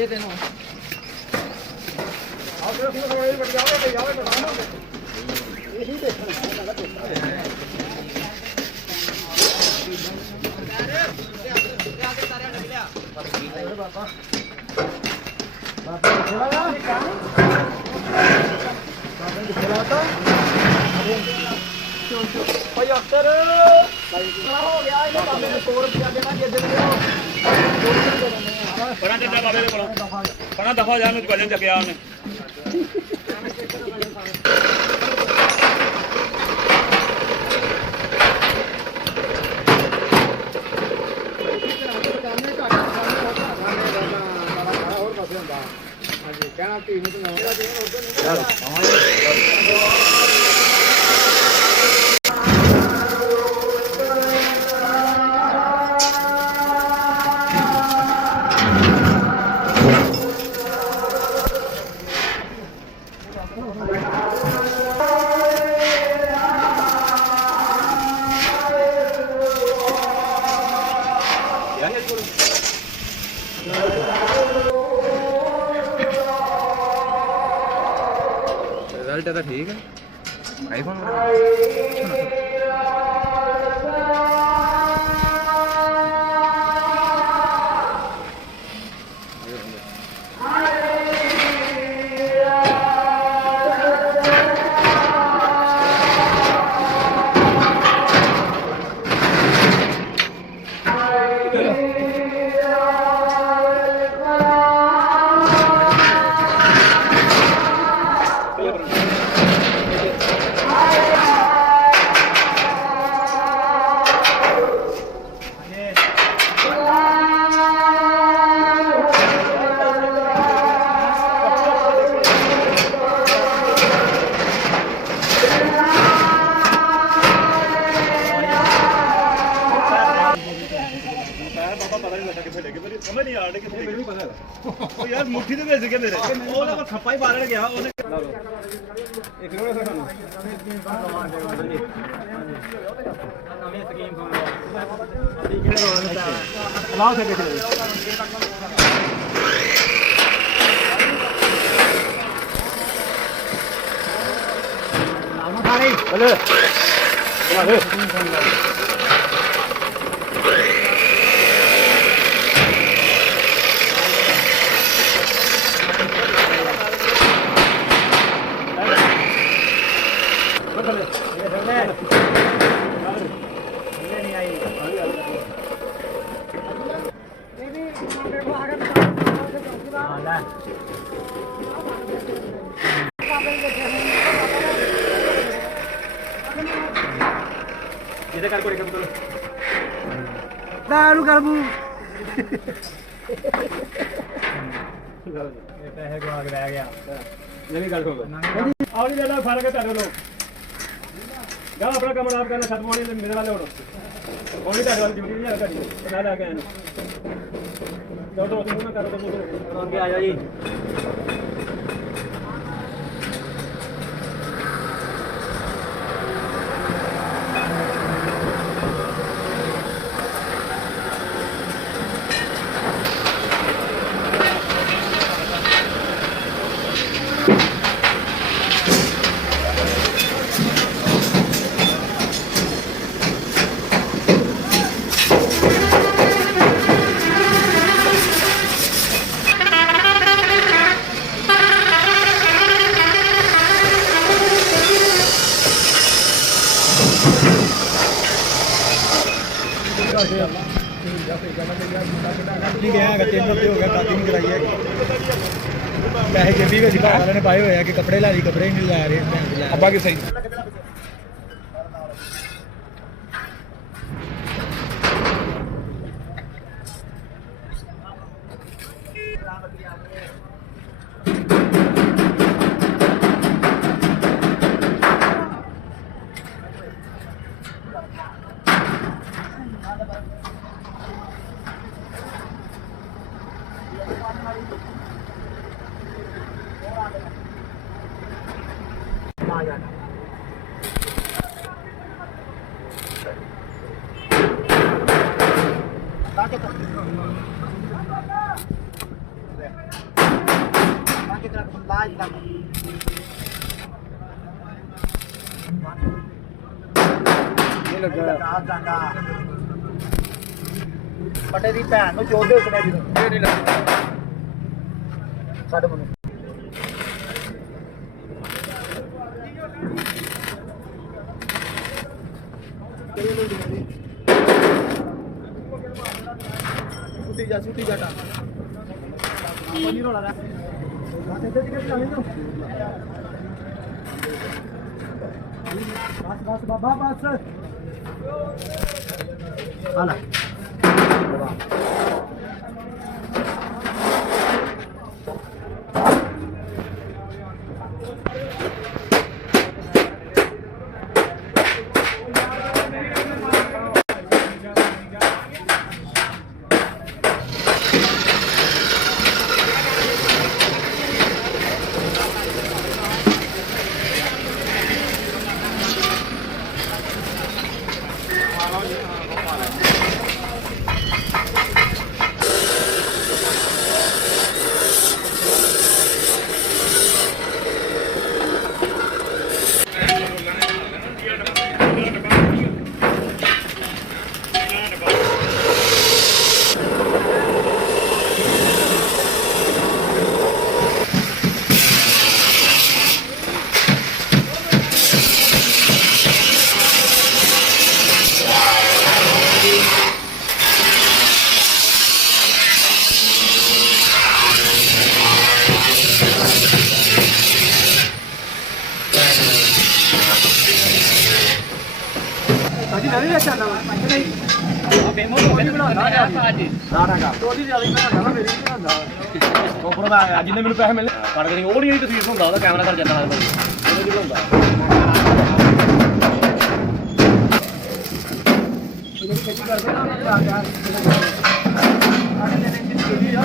ਚਾਹੀਦੇ ਤੈਨੂੰ ਇਹੀ ਦੇਖਣਾ ਭਾਈ ਅਖਤਰ ਹੋ ਗਿਆ ਇਹਨੇ ਬਾਬੇ ਨੇ 100 ਰੁਪਇਆ ਦੇਣਾ ਜੇ ਦੇ ਦਿਓ ਬੜਾ ਜਿੰਦਾ ਬਾਬੇ ਦੇ ਕੋਲ ਬੜਾ ਦਫਾ ਜਾਣ ਨੂੰ ਵਜਨ ਚੱਕਿਆ ਉਹਨੇ ਕਹਿਣਾ ਤੀ ਨੂੰ ਤਾਂ रिजल्ट तो ठीक है आईफोन ਸਮਝ ਨਹੀਂ ਆ ਰਿਹਾ ਕਿ ਮੈਨੂੰ ਪਤਾ ਉਹ ਯਾਰ ਮੁੱਠੀ ਦੇ ਵਿੱਚ ਕੇ ਮੇਰੇ ਉਹਦਾ ਕੋ ਥੱਪਾ ਹੀ ਮਾਰਨ ਗਿਆ ਉਹਨੇ ਇੱਕ ਰੋੜਾ ਸਾਨੂੰ ਨਵੀਂ ਸਕੀਮ ਤੋਂ ਕਿਹੜੇ ਰੋਣ ਦਾ ਲਾਓ ਸੇ ਦੇਖ ਨਾਮ ਖਾਣੀ ਬਲੇ ਬਣਾ ਦੇ ਇਹਦੇ ਕਰ ਕੋਈ ਕੰਮ ਕਰੋ ਦਾਰੂ ਕਰਬੂ ਇਹ ਪੈਸੇ ਗਵਾ ਕੇ ਰਹਿ ਗਿਆ ਨਵੀਂ ਗੱਲ ਸੁਣ ਆਉਣੀ ਲੈ ਫੜ ਕੇ ਤੁਹਾਡੇ ਲੋਕ ਜਾ ਆਪਣਾ ਕੰਮ ਆਪ ਕਰਨਾ ਖਤਮ ਹੋਣੀ ਤੇ ਮੇਰੇ ਵਾਲੇ ਹੋਣ ਹੋਣੀ ਤੁਹਾਡੇ ਵਾਲੀ ਡਿਊਟੀ ਨਹੀਂ ਆ ਤੁਹਾਡੀ ਨਾ ਲਾ ਕੇ ਆਇਆ ਨੂੰ ਦੋ ਤੁਸੀਂ ਨਾ ਕਰੋ ਤਾਂ ਅੱਗੇ ਆ ਜਾ ਜੀ नहीं गया 3 हफ्ते हो गया दादी नहीं कराई है पैसे जेबी में घर वाले ने पाए हुए हैं कि कपड़े ला रही कपड़े नहीं ला रहे अब्बा की सही ਇਹ ਲੱਗਾ ਪਟੇ ਦੀ ਭੈਣ ਨੂੰ ਚੋਦੇ ਉਸਨੇ ਦੀ ਇਹ ਨਹੀਂ ਲੱਗਾ ਸਾਡੇ ਮਨ ਛੁੱਟੀ ਜਾਟਾ ਆਪਾਂ ਨਹੀਂ ਰੋਲਾ ਬਸ ਇੱਥੇ ਟਿਕਟ ਚੱਲ ਨੂੰ ਬਸ ਬਾਬਾ ਬਸ ਆਲਾ ਅਜੀ ਨਵੀਂ ਵੇਚ ਆਣਾ ਨਹੀਂ ਆ ਬੇਮੋ ਤੋਂ ਨਹੀਂ ਬਣਾਉਣਾ ਆ ਅੱਜ ਨਾੜਾਗਾ ਤੋਦੀ ਜਿਆਦਾ ਬਣਾਉਣਾ ਨਾ ਮੇਰੀ ਨਹੀਂ ਬਣਾਉਂਦਾ ਕੋਪਰ ਦਾ ਜਿੰਨੇ ਮੈਨੂੰ ਪੈਸੇ ਮਿਲਨੇ ਕੱਢ ਕੇ ਉਹ ਨਹੀਂ ਤਸਵੀਰ ਹੁੰਦਾ ਉਹਦਾ ਕੈਮਰਾ ਕਰ ਜਾਂਦਾ ਨਾਲ ਉਹਦੇ ਦੀ ਬਣਾਉਂਦਾ ਜਿਹੜੀ ਖੇਤੀ ਕਰਦੇ ਨਾ ਉਹਨਾਂ ਦਾ ਆ ਆੜੇ ਦੇ ਨੇ ਕੀਤੀ ਆ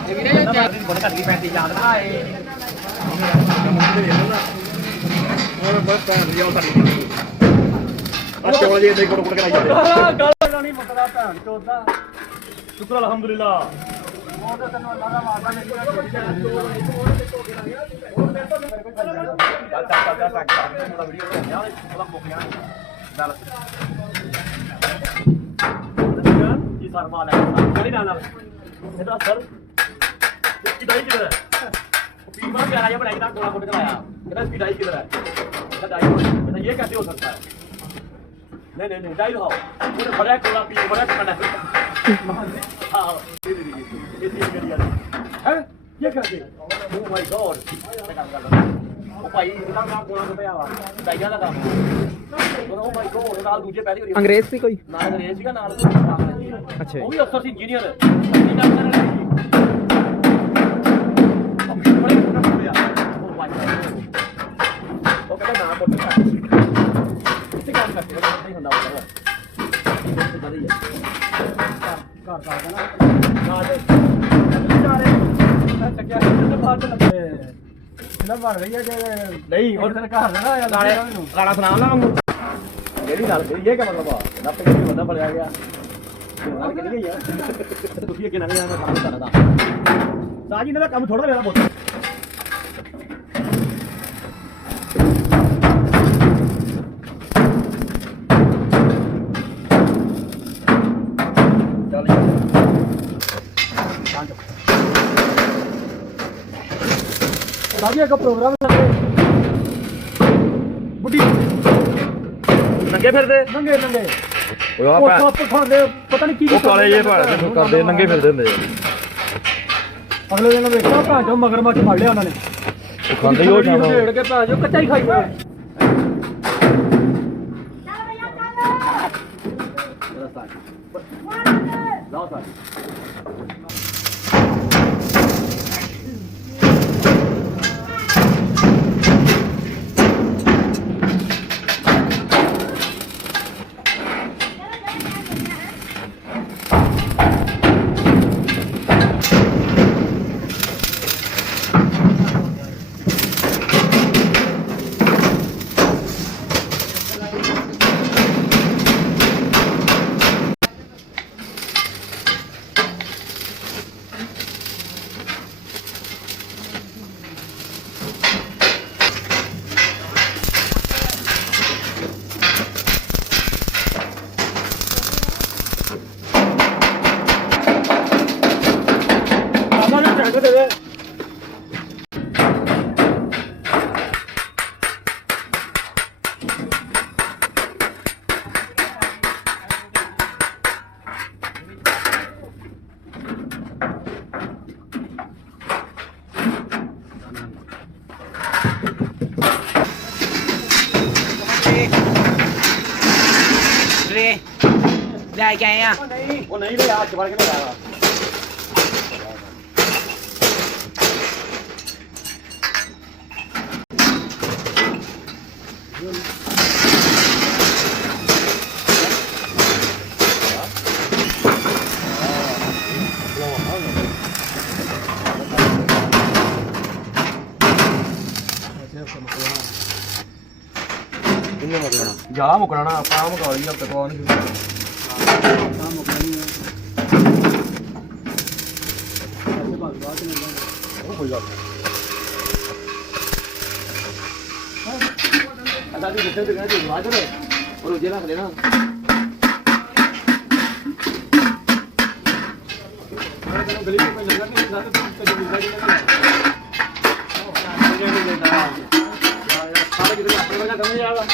ਇਹ ਵੀਰੇ ਚਾਰ ਦਿਨ ਬੜਾ ਘੱਟੀ ਪੈਂਦੀ ਯਾਦ ਨਾ ਆਏ ਉਹ ਬਸ ਤਾਂ ਲਿਆਓ ਸਾਡੀ ਚੋਲ ਜੀ ਇੱਥੇ ਕੋਟ ਕਰਾਈ ਜਾਂਦੇ ਗੱਲ ਨਹੀਂ ਮੁੱਕਦਾ ਭੈਣ ਚੋਦਾ ਸ਼ੁਕਰ ਅਲਹਮਦੁਲਿਲਾ ਉਹ ਤਾਂ ਤੈਨੂੰ ਅੱਲਾ ਦਾ ਵਾਅਦਾ ਨਹੀਂ ਚੱਲ ਵੀਡੀਓ ਬਣਾਇਆ ਉਹਦਾ ਮੁੱਕ ਗਿਆ ਚੱਲ ਜੀ ਸਰ ਮਾਲ ਹੈ ਕਿਹੜੀ ਨਾਲ ਇਹਦਾ ਸਰ ਕਿਦਾਈ ਕਿਧਰ ਹੈ ਪੀਮਾ ਪਿਆਰਾ ਜਿਹਾ ਬਣਾਇਆ ਕਿਦਾ ਕੋਲਾ ਕੋਟ ਕਰਾਇਆ ਇਹਦਾ ਸਪੀਡਾਈ ਕਿਧਰ ਹੈ ਇਹਦਾ ਡਾਈ ਇਹਦਾ ਇਹ कैसे हो सकता है नहीं डाई रहा पूरे बड़ा कोला पी बड़ा ठंडा हां है ये कैसे ओ माय गॉड ओ भाई इतना ना कोला तो ਪਿਆ ਵਾ ਡਾਈਆਂ ਦਾ ਕੰਮ ਓ ਮਾਈ ਗॉड ਨਾਲ ਦੂਜੇ ਪਹਿਲੀ ਵਾਰੀ ਅੰਗਰੇਜ਼ ਸੀ ਕੋਈ ਨਾਲ ਅੰਗਰੇਜ਼ ਸੀਗਾ ਨਾਲ ਅੱਛਾ ਉਹ ਵੀ ਅਫਸਰ ਸੀ ਇੰਜੀਨੀਅਰ ਇੰਜੀਨੀਅਰ ਕਰਨ ਲੱਗੀ ਉਹ ਕਹਿੰਦਾ ਨਾ ਕੋਟ ਕਿੱਥੇ ਕੰਮ ਕਰਦੇ ਹੋ ਨਹੀਂ ਹੁੰਦਾ ਉਹ ਵਧੀਆ ਘਰ ਦਾ ਨਾ ਨਾ ਦੇ ਚਾਰੇ ਮੈਂ ਚੱਕਿਆ ਤੇ ਬਾਅਦ ਲੱਗੇ ਇਹਨਾਂ ਬਣ ਰਹੀ ਹੈ ਕਿ ਨਹੀਂ ਹੋਰ ਤੇਰੇ ਘਰ ਦਾ ਨਾ ਨਾਲੇ ਗਾਣਾ ਸੁਣਾ ਲਾ ਵਾਂਗੂ ਜਿਹੜੀ ਗੱਲ ਕਰੀ ਇਹ ਕੀ ਮਤਲਬ ਆ ਨੱਪ ਕੇ ਬੰਦਾ ਫੜਿਆ ਗਿਆ ਨਾਲ ਕਿਹੜੀ ਗਈ ਆ ਤੁਸੀਂ ਅੱਗੇ ਨਾ ਜਾਣਾ ਕੰਮ ਕਰਦਾ ਸਾਜੀ ਇਹਨਾਂ ਦਾ ਕੰਮ ਥੋੜਾ ਮੇਰਾ ਬਹੁਤ साजी का प्रोग्राम बुढ़ी नंगे फिरदे नंगे नंगे पता नहीं की काले ये करदे नंगे फिरदे हुंदे अगले दिन देखा भैन जो मगरमच्छ फड़ लिया उन्होंने खांदे ही हो जाना ढेड़ के भैन जो कच्चा ही खाई गए लाओ सारी रख दे ਲੈ ਕੇ ਆਏ ਆ ਉਹ ਨਹੀਂ ਵੇ ਹੱਥ ਫੜ ਕੇ ਨਹੀਂ ਆਇਆ ਜਾ ਮੁਕਣਾ ਆਪਾਂ ਮੁਕਾ ਲਈ ਹੱਥ ਕੋਣ ਕੋਈ ਗੱਲ ਅਦਾ ਦੀ ਜਿੱਥੇ ਤੇ ਕਹਿੰਦੇ ਵਾਜ ਰੇ ਔਰ ਜੇ ਰੱਖ ਲੈਣਾ ਮੈਂ ਤੈਨੂੰ ਗਲੀ ਕੋਈ ਨਜ਼ਰ ਨਹੀਂ ਆਉਂਦਾ ਤੇ ਤੂੰ ਮਿਲਦਾ ਨਹੀਂ ਸਾਰੇ ਕਿਤੇ ਆਪਣੇ ਵਰਗਾ ਕੰਮ ਨਹੀਂ ਆਗਾ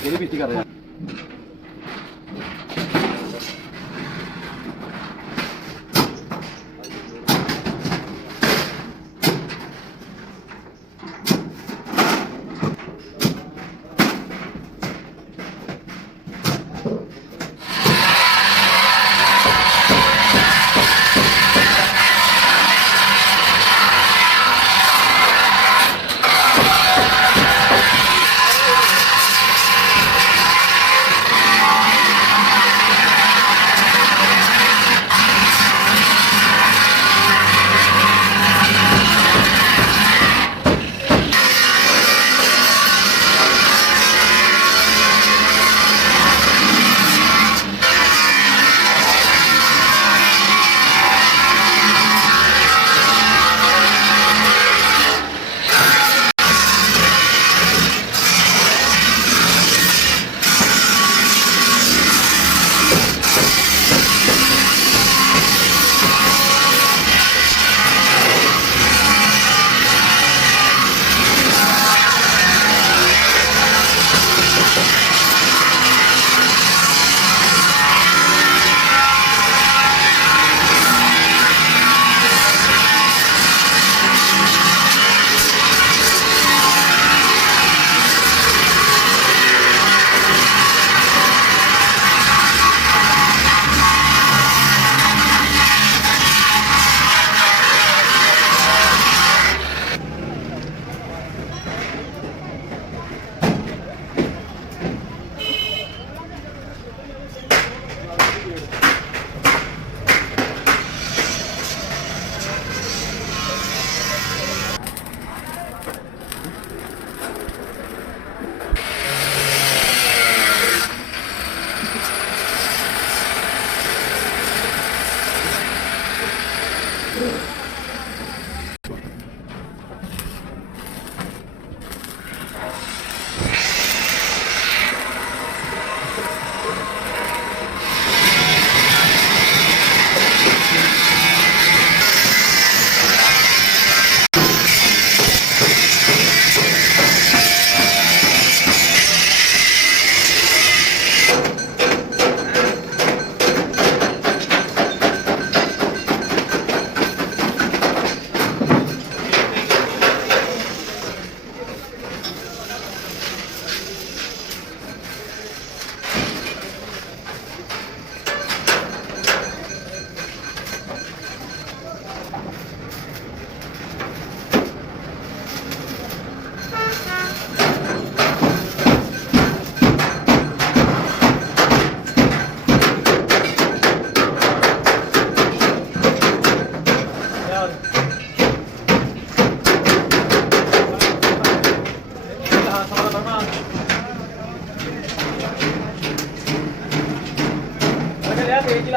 ਕਿਹੜੀ ਪੀਤੀ ਕਰ ਰਿਹਾ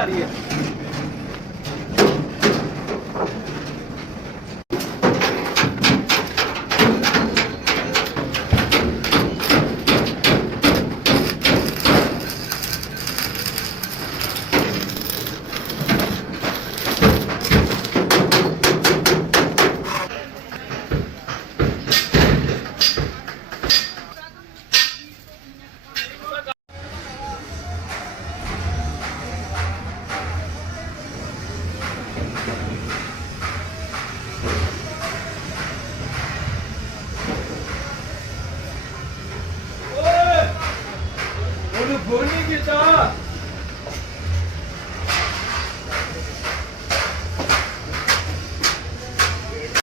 ਜਾ ਰਹੀ ਹੈ